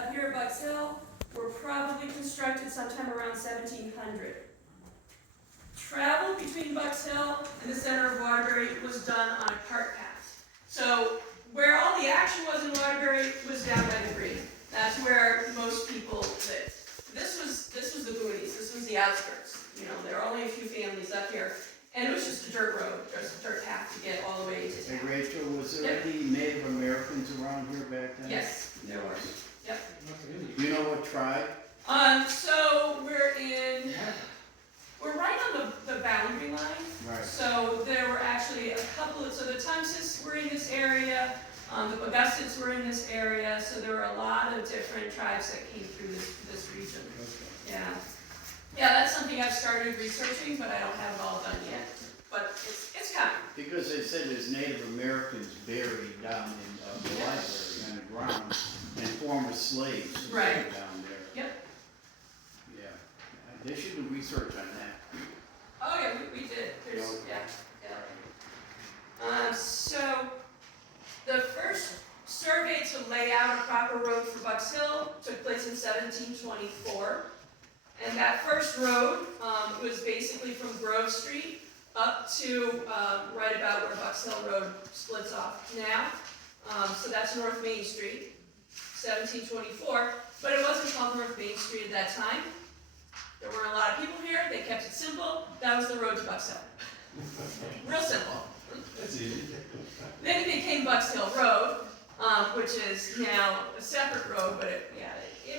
up here at Bucks Hill were probably constructed sometime around 1700. Travel between Bucks Hill and the center of Waterbury was done on a cart path. So where all the action was in Waterbury was down by the green. That's where most people lived. This was the boonies. This was the outskirts. You know, there are only a few families up here, and it was just a dirt road. There's a dirt path to get all the way to Hey town. Rachel, was there any Native Americans around here back then? Yes, there were. Yep. Do you know what tribe? So we're right on the boundary line. Right. So there were actually a couple of, so the Tunsis were in this area, the Augustids were in this area, so there were a lot of different tribes that came through this region. Okay. Yeah. Yeah, that's something I've started researching, but I don't have it all done yet. But it's coming. Because they said there's Native Americans buried down in the library underground, and former slaves Right. buried down there. Yep. Yeah, they should do research on that. Oh yeah, we did. There's, yeah. So the first survey to lay out a proper road for Bucks Hill took place in 1724. And that first road was basically from Grove Street up to right about where Bucks Hill Road splits off now. So that's North Main Street, 1724. But it wasn't called North Main Street at that time. There weren't a lot of people here. They kept it simple. That was the road to Bucks Hill. Real simple. That's easy. Then it became Bucks Hill Road, which is now a separate road, but it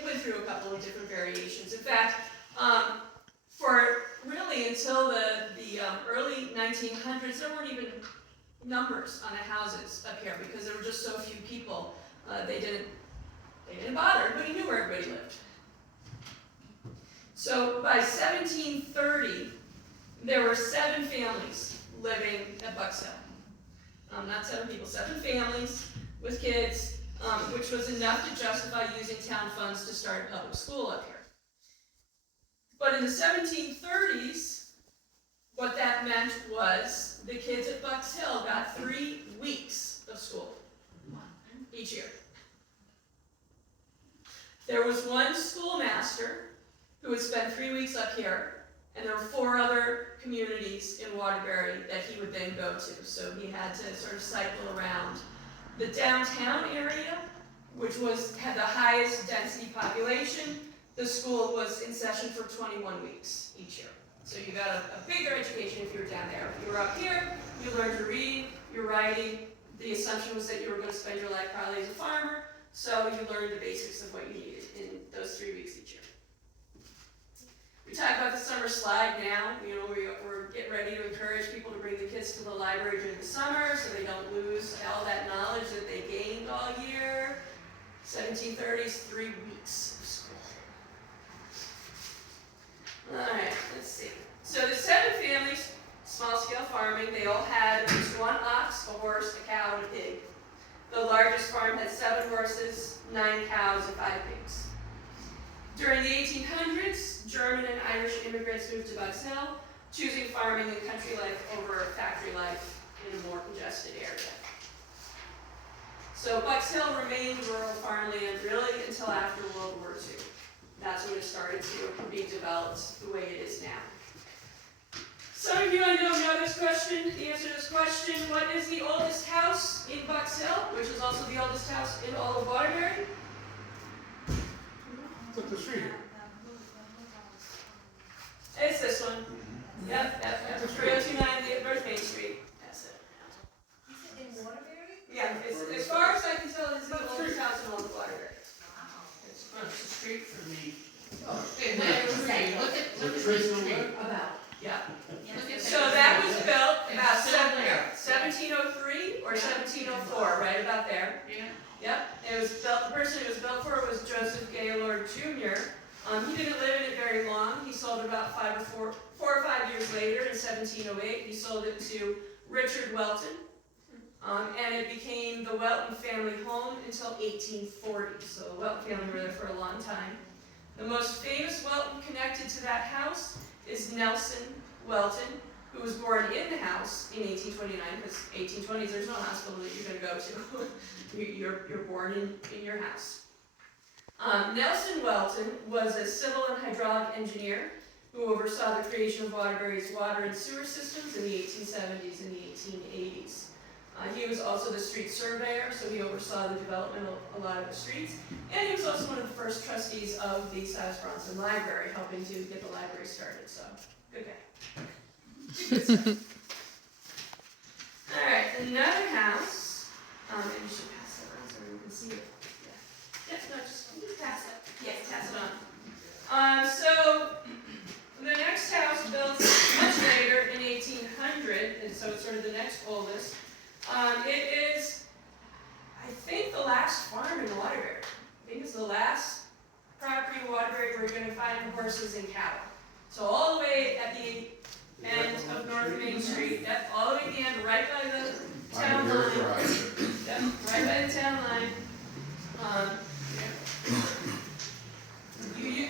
went through a couple of different variations. In fact, for really until the early 1900s, there weren't even numbers on the houses up here because there were just so few people. They didn't bother. Everybody knew where everybody lived. So by 1730, there were 7 families living at Bucks Hill. Not 7 people, 7 families with kids, which was enough to justify using town funds to start a public school up here. But in the 1730s, what that meant was the kids at Bucks Hill got 3 weeks of school each year. There was one schoolmaster who would spend 3 weeks up here, and there were 4 other communities in Waterbury that he would then go to. So he had to sort of cycle around. The downtown area, which had the highest density population, the school was in session for 21 weeks each year. So you got a bigger education if you were down there. If you were up here, you learned to read, your writing. The assumption was that you were going to spend your life probably as a farmer, so you learned the basics of what you needed in those 3 weeks each year. We talk about the summer slide now. You know, we're getting ready to encourage people to bring the kids to the library during the summer so they don't lose all that knowledge that they gained all year. 1730s, 3 weeks of school. All right, let's see. So the 7 families, small-scale farming, they all had at least 1 ox, a horse, a cow, and a pig. The largest farm had 7 horses, 9 cows, and 5 pigs. During the 1800s, German and Irish immigrants moved to Bucks Hill, choosing farming and country life over factory life in a more congested area. So Bucks Hill remained rural farmland really until after World War II. That's when it started to be developed the way it is now. Some of you I know this question, the answer to this question. What is the oldest house in Bucks Hill, which is also the oldest house in all of Waterbury? It's up the street. It's this one. Yep. 3029 North Main Street. That's it. Is it in Waterbury? Yeah, as far as I can tell, it's the oldest house in all of Waterbury. It's across the street from me. Look at the street. about. Yeah. Look at So that was built about 1703 or 1704, right about there. Yeah. Yep. It was built. The person it was built for was Joseph Gaylord Jr. He didn't live in it very long. He sold it about 4 or 5 years later in 1708. He sold it to Richard Welton, and it became the Welton family home until 1840. So the Welton family were there for a long time. The most famous Welton connected to that house is Nelson Welton, who was born in the house in 1829, because 1820s, there's no hospital that you're going to go to. You're born in your house. Nelson Welton was a civil and hydraulic engineer who oversaw the creation of Waterbury's water and sewer systems in the 1870s and the 1880s. He was also the street surveyor, so he oversaw the development of a lot of the streets. And he was also one of the first trustees of the South Bronson Library, helping to get the library started, so good guy. Good stuff. All right, another house, and you should pass it around so everyone can see it. Yeah, no, just pass it. Yeah, pass it on. So the next house built much later in 1800, and so it's sort of the next oldest. It is, I think, the last farm in Waterbury. I think it's the last property in Waterbury where you're going to find horses and cattle. So all the way at the end of North Main Street, all the way at the end, right by the town line. Yep, right by the town line.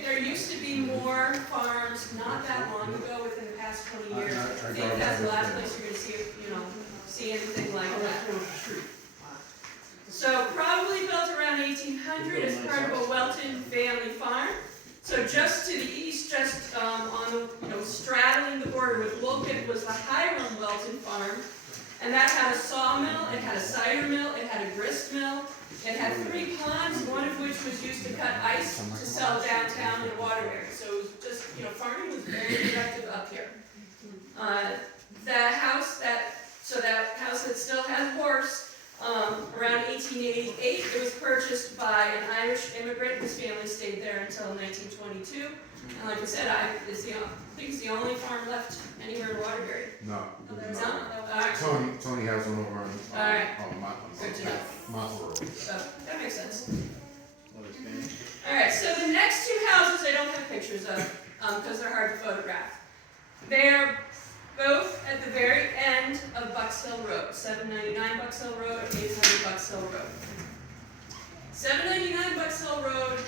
There used to be more farms not that long ago, within the past 20 years. I think that's the last place you're going to see anything like that. So probably built around 1800 as part of a Welton family farm. So just to the east, just on the, straddling the border with Wilkett was the Hiram Welton farm. And that had a sawmill, it had a cider mill, it had a grist mill, it had 3 ponds, one of which was used to cut ice to sell downtown in Waterbury. So it was just, farming was very productive up here. That house that still has a horse, around 1888, it was purchased by an Irish immigrant. His family stayed there until 1922. And like I said, I think it's the only farm left anywhere in Waterbury. No. No? All right. Tony has one over on, All right. on Good to know. Monson Road. So that makes sense. Oh, it's finished? All right, so the next 2 houses I don't have pictures of because they're hard to photograph. They're both at the very end of Bucks Hill Road, 799 Bucks Hill Road, 800 Bucks Hill Road. 799 Bucks Hill Road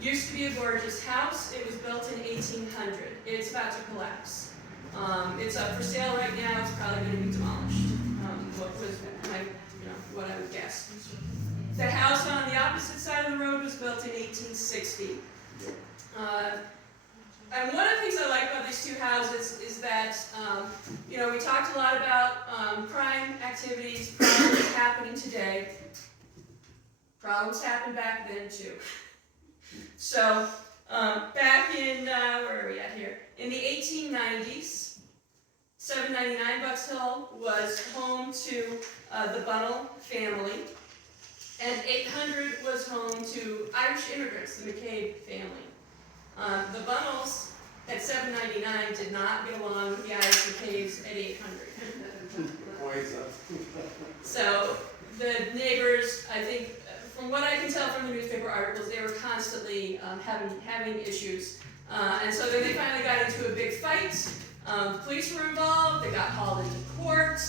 used to be a gorgeous house. It was built in 1800. It's about to collapse. It's up for sale right now. It's probably going to be demolished. What I would guess. The house on the opposite side of the road was built in 1860. And one of the things I like about these 2 houses is that, we talked a lot about crime activities, problems happening today. Problems happened back then too. So, back in, where are we at here? In the 1890s, 799 Bucks Hill was home to the Bunnell family, and 800 was home to Irish immigrants, the McCabe family. The Bunnells at 799 did not get along with the Irish McCabe's at 800. So the neighbors, I think, from what I can tell from the newspaper articles, they were constantly having issues. And so then they finally got into a big fight. Police were involved, they got hauled into court.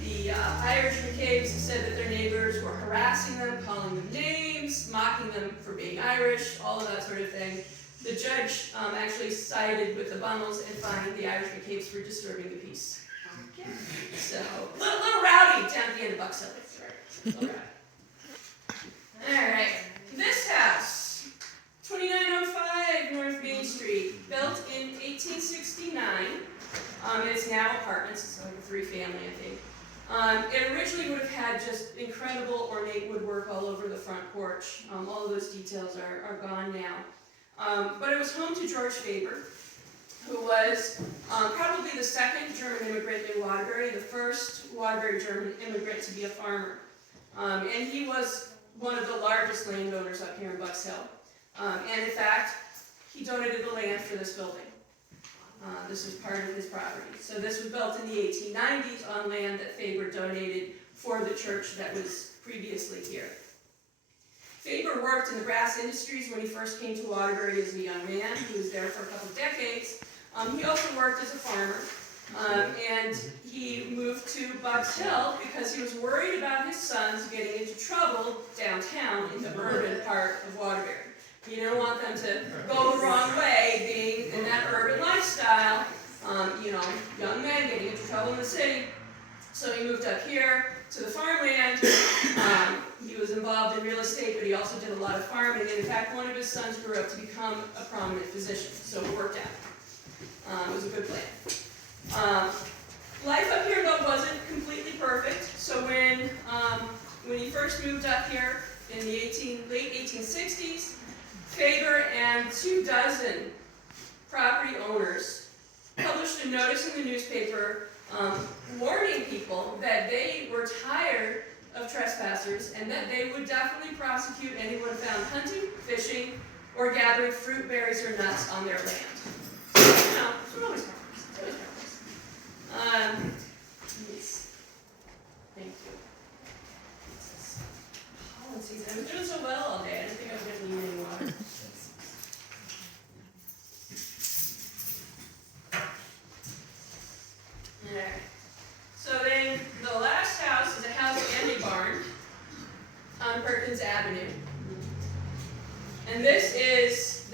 The Irish McCabe's said that their neighbors were harassing them, calling them names, mocking them for being Irish, all of that sort of thing. The judge actually sided with the Bunnells and fined the Irish McCabe's for disturbing the peace. So, a little rowdy down at the end of Bucks Hill. Alright, this house, 2905 North Main Street, built in 1869. It's now apartments, it's like a 3-family, I think. It originally would have had just incredible ornate woodwork all over the front porch. All of those details are gone now. But it was home to George Faber, who was probably the second German immigrant in Waterbury, the first Waterbury German immigrant to be a farmer. And he was one of the largest landowners up here in Bucks Hill. And in fact, he donated the land for this building. This was part of his property. So this was built in the 1890s on land that Faber donated for the church that was previously here. Faber worked in the brass industries when he first came to Waterbury as a young man. He was there for a couple of decades. He also worked as a farmer. And he moved to Bucks Hill because he was worried about his sons getting into trouble downtown in the urban part of Waterbury. He didn't want them to go the wrong way, being in that urban lifestyle, young men getting into trouble in the city. So he moved up here to the farmland. He was was involved in real estate, but he also did a lot of farming, and in fact, one of his sons grew up to become a prominent physician, so it worked out. It was a good plan. Life up here, though, wasn't completely perfect, so when he first moved up here in the late 1860s, Faber and 24 property owners published a notice in the newspaper warning people that they were tired of trespassers and that they would definitely prosecute anyone found hunting, fishing, or gathering fruit, berries, or nuts on their land. So, you know, it's always problems. It's always problems. Yes. Thank you. Policies. I was doing so well all day. I didn't think I was going to need any water. Alright. So then the last house is a house and a barn on Perkins Avenue. And this has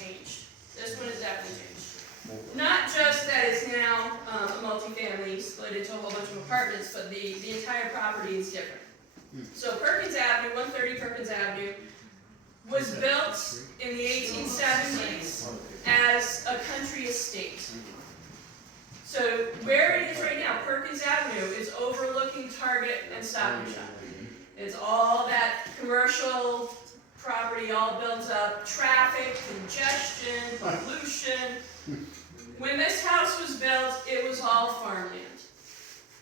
changed. This one has definitely changed. Not just that it's now a multifamily split into a whole bunch of apartments, but the entire property is different. So Perkins Avenue, 130 Perkins Avenue, was built in the 1870s as a country estate. So where it is right now, Perkins Avenue is overlooking Target and Stop and Shop. It's all that commercial property all built up, traffic, congestion, pollution. When this house was built, it was all farmland.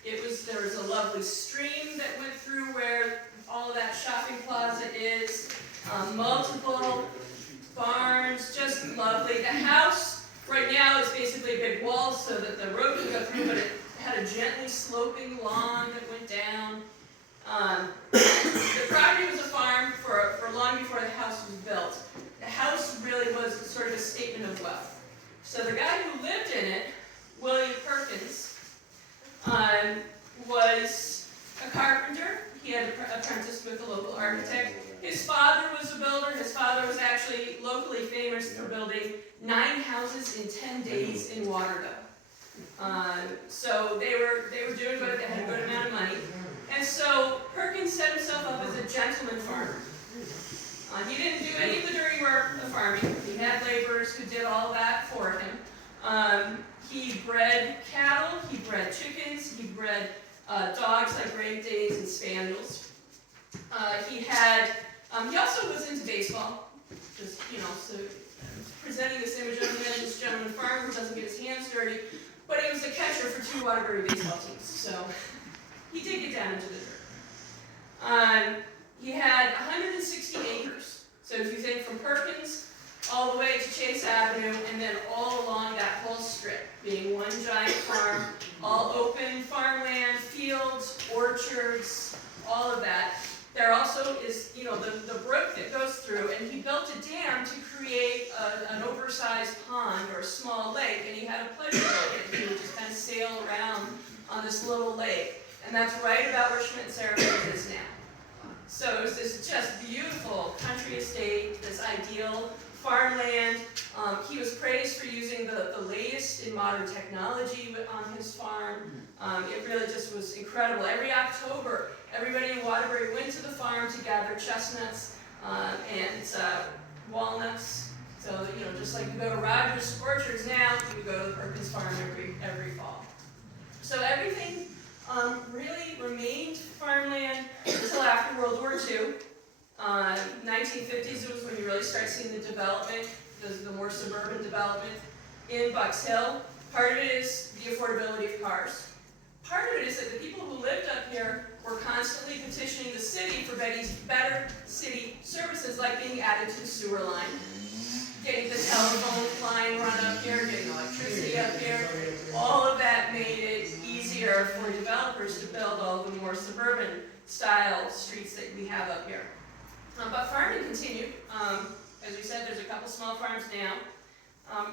There was a lovely stream that went through where all of that shopping plaza is, multiple barns, just lovely. The house right now is basically a big wall so that the road can go through, but it had a gently sloping lawn that went down. The property was a farm for long before the house was built. The house really was sort of a statement of wealth. So the guy who lived in it, William Perkins, was a carpenter. He had apprenticed with a local architect. His father was a builder. His father was actually locally famous for building 9 houses in 10 days in Waterbury. So they were doing good. They had a good amount of money. And so Perkins set himself up as a gentleman farmer. He didn't do any of the dirty work of farming. He had laborers who did all that for him. He bred cattle, he bred chickens, he bred dogs like Great Danes and Spaniels. He also was into baseball, just, so presenting this image of him as this gentleman farmer who doesn't get his hands dirty, but he was a catcher for 2 Waterbury baseball teams, so he did get down into the dirt. He had 160 acres, so if you think from Perkins all the way to Chase Avenue, and then all along that whole strip, being one giant farm, all open farmland, fields, orchards, all of that. There also is, the brook that goes through, and he built a dam to create an oversized pond or a small lake, and he had a pleasure boat that he would just kind of sail around on this little lake. And that's right about where Schmidt Sarah is now. So it was this just beautiful country estate, this ideal farmland. He was praised for using the latest in modern technology on his farm. It really just was incredible. Every October, everybody in Waterbury went to the farm to gather chestnuts and walnuts. So, just like you go to Rogers Orchards now, you go to the Perkins farm every fall. So everything really remained farmland until after World War II. 1950s was when you really start seeing the development, the more suburban development in Bucks Hill. Part of it is the affordability of cars. Part of it is that the people who lived up here were constantly petitioning the city for better city services, like being added to the sewer line, getting the telephone line run up here, getting electricity up here. All of that made it easier for developers to build all the more suburban style streets that we have up here. But farming continued. As we said, there's a couple small farms now.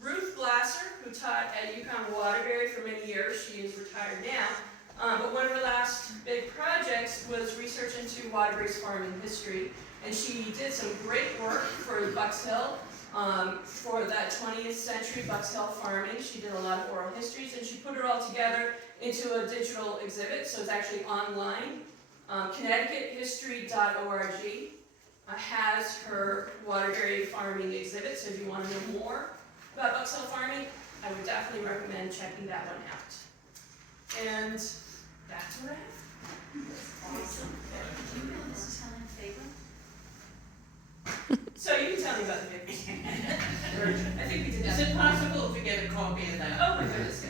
Ruth Glasser, who taught at UConn Waterbury for many years, she is retired now, but one of her last big projects was research into Waterbury's farming history, and she did some great work for Bucks Hill, for that 20th century Bucks Hill farming. She did a lot of oral histories, and she put it all together into a digital exhibit, so it's actually online. ConnecticutHistory.org has her Waterbury farming exhibit, so if you want to know more about Bucks Hill farming, I would definitely recommend checking that one out. And that's what I have. Awesome. Do you know this is Helen Faber? So you can tell me about the papers. I think we did Is that. it possible to get a copy of that? Oh my goodness.